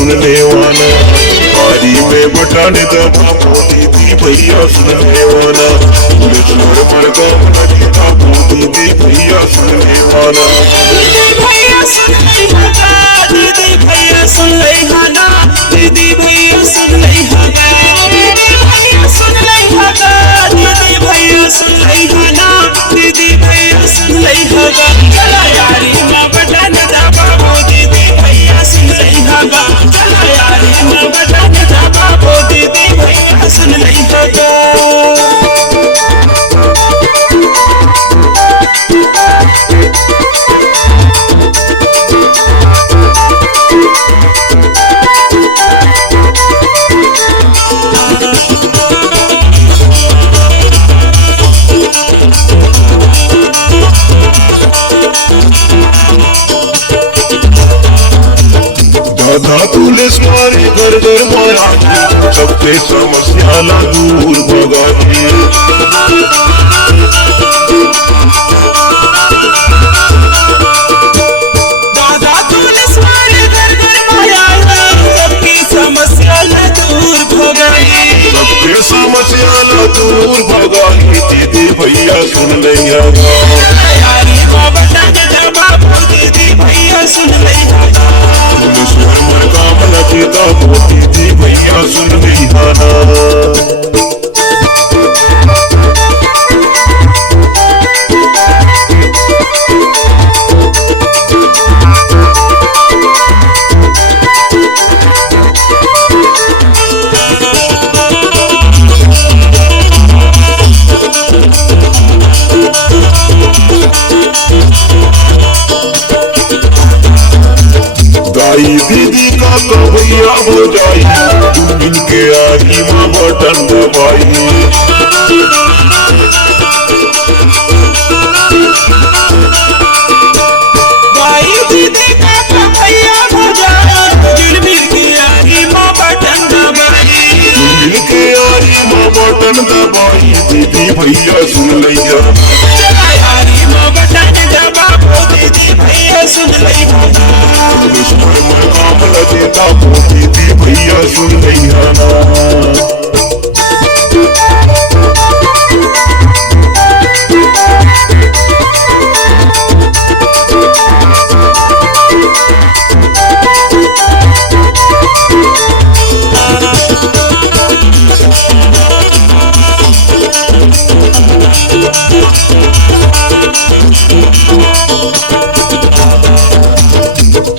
सुनने वाला, बारी में बटन दबाओ दीदी भैया सुनने वाला, पुलिस मोड़ पर काम लगेगा दीदी भैया सुनने वाला। दीदी भैया सुन ले हगा, दीदी भैया सुन ले हगा, दीदी भैया सुन ले हगा, दीदी भैया सुन ले हगा, दीदी भैया सुन ले हगा, दीदी भैया सुन ले हगा। चला यारी माँ बटन दबाओ दीदी भैया सुन ले हगा, चला यारी माँ बटन दबाओ दीदी भैया सुन ले हगा। दादा पुलिस मारे घर घर मारा, सबके समस्या ला दूर भगाती। दादा पुलिस मारे घर घर मारा, सबकी समस्या ला दूर भगाई, सबके समस्या ला दूर भगाई दीदी भैया सुन लिया। यारी माँ बटन दबाओ दीदी भैया सुन ले हगा, पुलिस मोड़ काम लगेगा दीदी भैया सुन लिया। गाई दीदी का कवैया हो जाई, इनके आगे माँ बटन दबाई। गाई दीदी का कवैया हो जाए, जुलमिल की आगी माँ बटन दबाई, इनके आगे माँ बटन दबाई दीदी भैया सुन लिया। चला यारी माँ बटन दबाओ दीदी भैया सुन ले हगा, पुलिस मोड़ काम लगेगा दीदी भैया सुन लिया।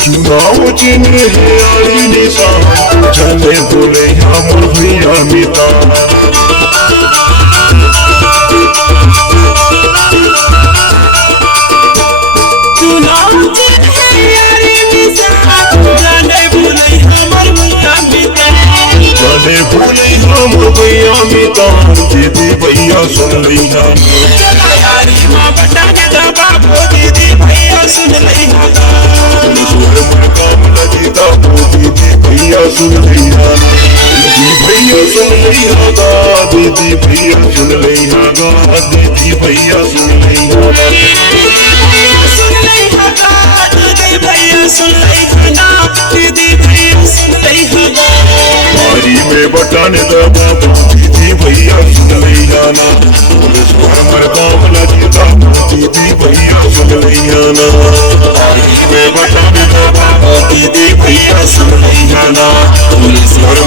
चुनाव चिन्ह है आरी निशान, चले बोले हमर भैया मिता। चुनाव चिन्ह है यारी निशान, जाने भूले हमर भैया मिता, चले बोले हमर भैया मिता दीदी भैया सुन लिया। चला यारी माँ बटन दबाओ दीदी भैया सुन ले हगा, पुलिस मोड़ काम लगेगा दीदी भैया सुन लिया। दीदी भैया सुन लिया, दीदी भैया सुन लिया, दीदी भैया सुन लिया। सुन ले हगा, दीदी भैया सुन ले हगा, दीदी भैया सुन ले हगा। बारी में बटन दबाओ दीदी भैया सुन लिया। पुलिस मोड़ काम लगेगा दीदी भैया सुन लिया। बारी में बटन दबाओ दीदी भैया सुन लिया। पुलिस मोड़